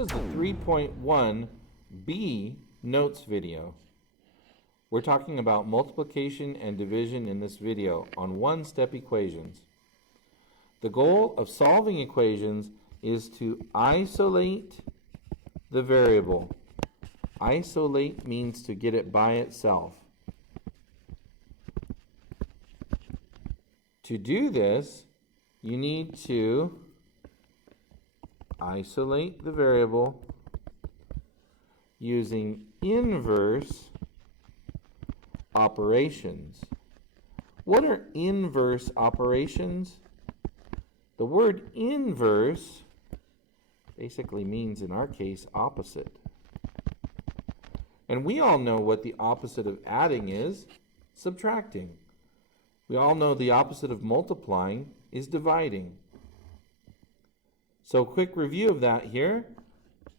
is the 3.1b notes video. We're talking about multiplication and division in this video on one-step equations. The goal of solving equations is to isolate the variable. Isolate means to get it by itself. To do this, you need to isolate the variable using inverse operations. What are inverse operations? The word inverse basically means, in our case, opposite. And we all know what the opposite of adding is: subtracting. We all know the opposite of multiplying is dividing. So quick review of that here.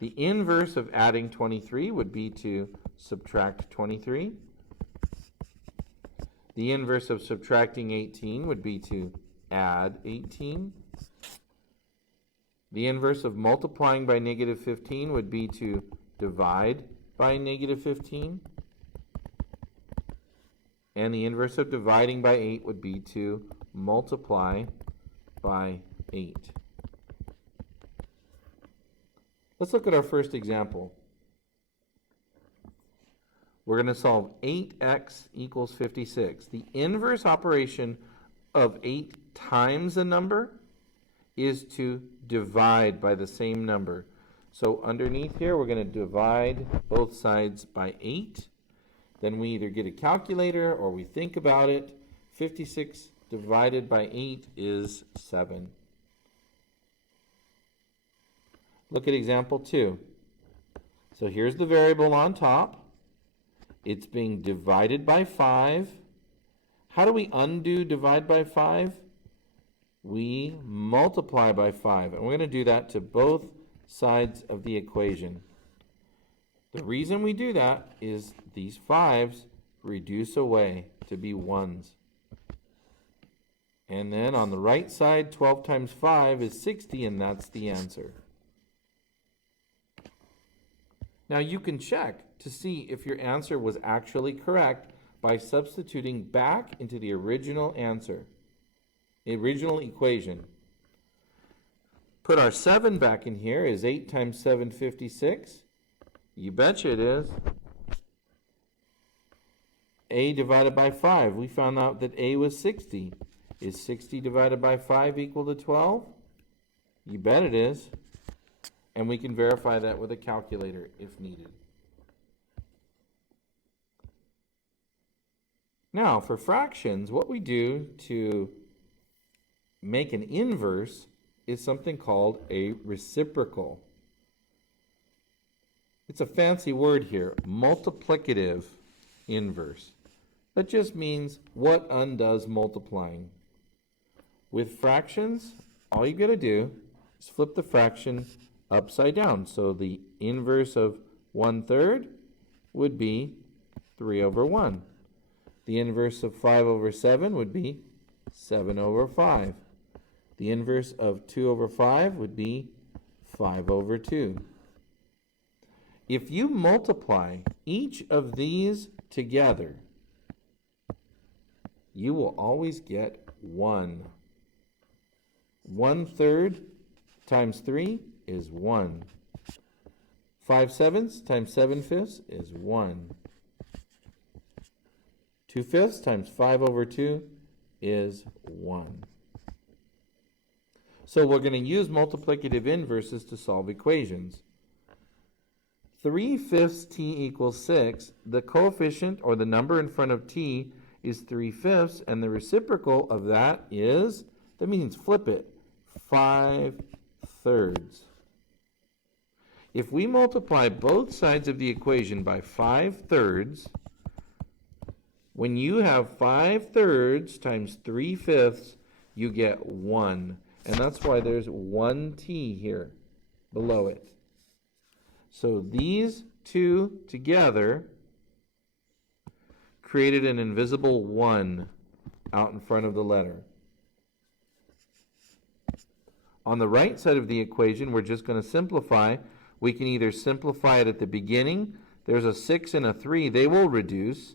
The inverse of adding 23 would be to subtract 23. The inverse of subtracting 18 would be to add 18. The inverse of multiplying by negative 15 would be to divide by negative 15. And the inverse of dividing by 8 would be to multiply by 8. Let's look at our first example. We're going to solve 8x equals 56. The inverse operation of 8 times a number is to divide by the same number. So underneath here, we're going to divide both sides by 8. Then we either get a calculator or we think about it. 56 divided by 8 is 7. Look at example 2. So here's the variable on top. It's being divided by 5. How do we undo divide by 5? We multiply by 5. And we're going to do that to both sides of the equation. The reason we do that is these 5s reduce away to be 1s. And then on the right side, 12 times 5 is 60, and that's the answer. Now you can check to see if your answer was actually correct by substituting back into the original answer, the original equation. Put our 7 back in here. Is 8 times 7 56? You betcha it is. A divided by 5. We found out that A was 60. Is 60 divided by 5 equal to 12? You bet it is. And we can verify that with a calculator if needed. Now, for fractions, what we do to make an inverse is something called a reciprocal. It's a fancy word here, multiplicative inverse. That just means what undoes multiplying. With fractions, all you got to do is flip the fraction upside down. So the inverse of 1/3 would be 3 over 1. The inverse of 5 over 7 would be 7 over 5. The inverse of 2 over 5 would be 5 over 2. If you multiply each of these together, you will always get 1. 1/3 times 3 is 1. 5/7 times 7/5 is 1. 2/5 times 5 over 2 is 1. So we're going to use multiplicative inverses to solve equations. 3/5 t equals 6. The coefficient, or the number in front of t, is 3/5, and the reciprocal of that is, that means flip it, 5/3. If we multiply both sides of the equation by 5/3, when you have 5/3 times 3/5, you get 1. And that's why there's 1t here below it. So these two together created an invisible 1 out in front of the letter. On the right side of the equation, we're just going to simplify. We can either simplify it at the beginning. There's a 6 and a 3. They will reduce.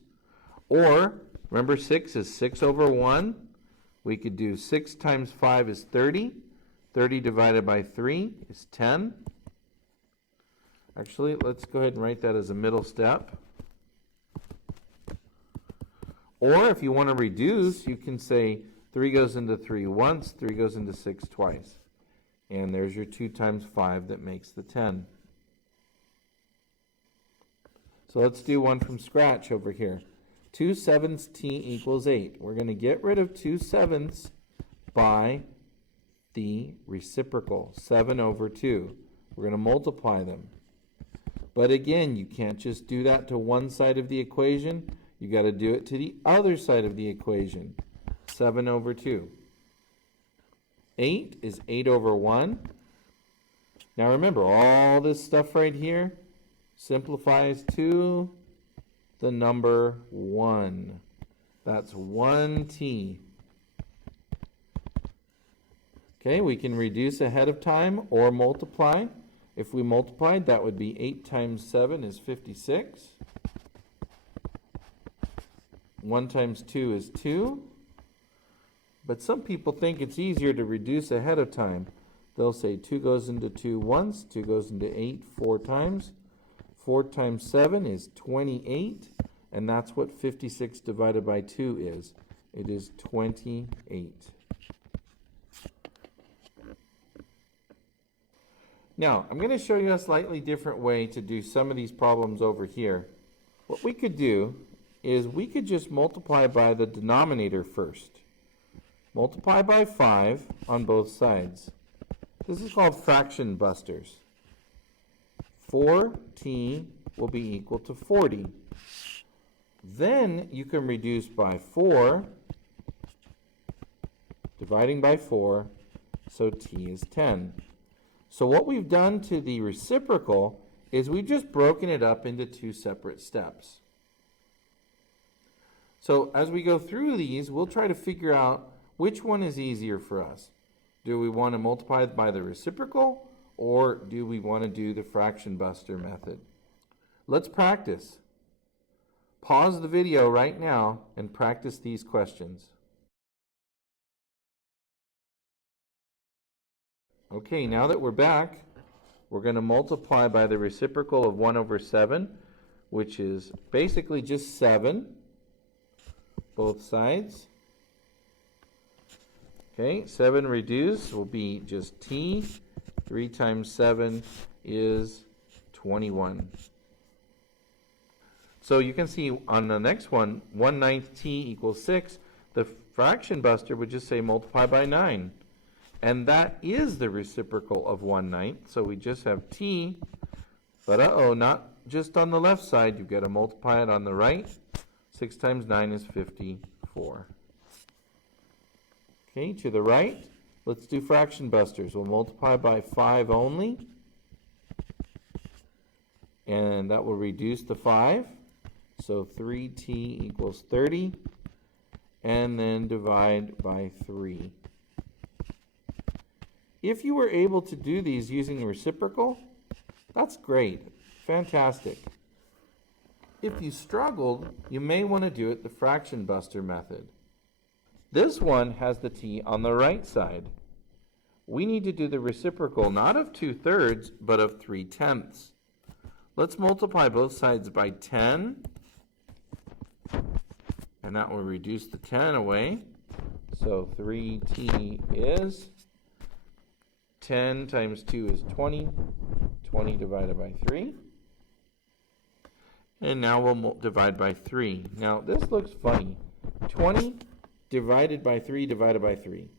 Or, remember 6 is 6 over 1. We could do 6 times 5 is 30. 30 divided by 3 is 10. Actually, let's go ahead and write that as a middle step. Or if you want to reduce, you can say 3 goes into 3 once, 3 goes into 6 twice. And there's your 2 times 5 that makes the 10. So let's do one from scratch over here. 2 sevenths t equals 8. We're going to get rid of 2 sevenths by the reciprocal, 7 over 2. We're going to multiply them. But again, you can't just do that to one side of the equation. You got to do it to the other side of the equation. 7 over 2. 8 is 8 over 1. Now remember, all this stuff right here simplifies to the number 1. That's 1t. Okay, we can reduce ahead of time or multiply. If we multiplied, that would be 8 times 7 is 56. 1 times 2 is 2. But some people think it's easier to reduce ahead of time. They'll say 2 goes into 2 once, 2 goes into 8 4 times. 4 times 7 is 28, and that's what 56 divided by 2 is. It is 28. Now, I'm going to show you a slightly different way to do some of these problems over here. What we could do is we could just multiply by the denominator first. Multiply by 5 on both sides. This is called fraction busters. 4t will be equal to 40. Then you can reduce by 4, dividing by 4, so t is 10. So what we've done to the reciprocal is we've just broken it up into 2 separate steps. So as we go through these, we'll try to figure out which one is easier for us. Do we want to multiply by the reciprocal, or do we want to do the fraction buster method? Let's practice. Pause the video right now and practice these questions. Okay, now that we're back, we're going to multiply by the reciprocal of 1 over 7, which is basically just 7, both sides. Okay, 7 reduced will be just t. 3 times 7 is 21. So you can see on the next one, 1/9 t equals 6. The fraction buster would just say multiply by 9. And that is the reciprocal of 1/9. So we just have t, but not just on the left side. You've got to multiply it on the right. 6 times 9 is 54. Okay, to the right, let's do fraction busters. We'll multiply by 5 only. And that will reduce the 5. So 3t equals 30. And then divide by 3. If you were able to do these using the reciprocal, that's great. Fantastic. If you struggled, you may want to do it the fraction buster method. This one has the t on the right side. We need to do the reciprocal not of 2/3, but of 3/10. Let's multiply both sides by 10. And that will reduce the 10 away. So 3t is 10 times 2 is 20. 20 divided by 3. And now we'll divide by 3. Now this looks funny. 20 divided by 3 divided by 3.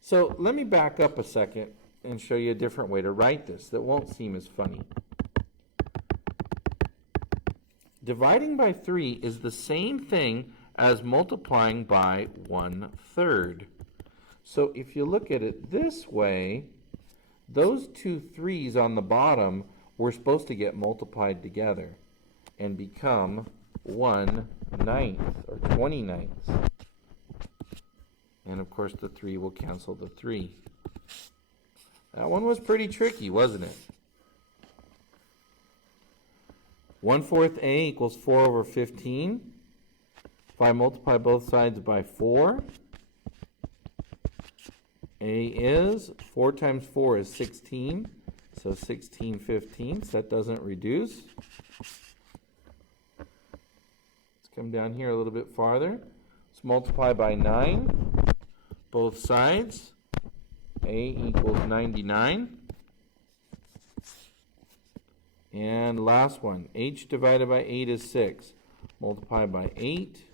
So let me back up a second and show you a different way to write this that won't seem as funny. Dividing by 3 is the same thing as multiplying by 1/3. So if you look at it this way, those 2 3's on the bottom were supposed to get multiplied together and become 1/9 or 29. And of course the 3 will cancel the 3. That one was pretty tricky, wasn't it? 1/4 a equals 4 over 15. If I multiply both sides by 4, a is 4 times 4 is 16, so 16/15. That doesn't reduce. Let's come down here a little bit farther. Let's multiply by 9, both sides. A equals 99. And last one, h divided by 8 is 6. Multiply by 8.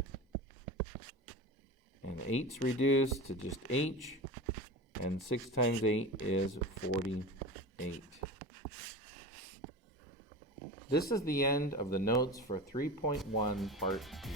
And 8's reduced to just h. And 6 times 8 is 48. This is the end of the notes for 3.1 Part B.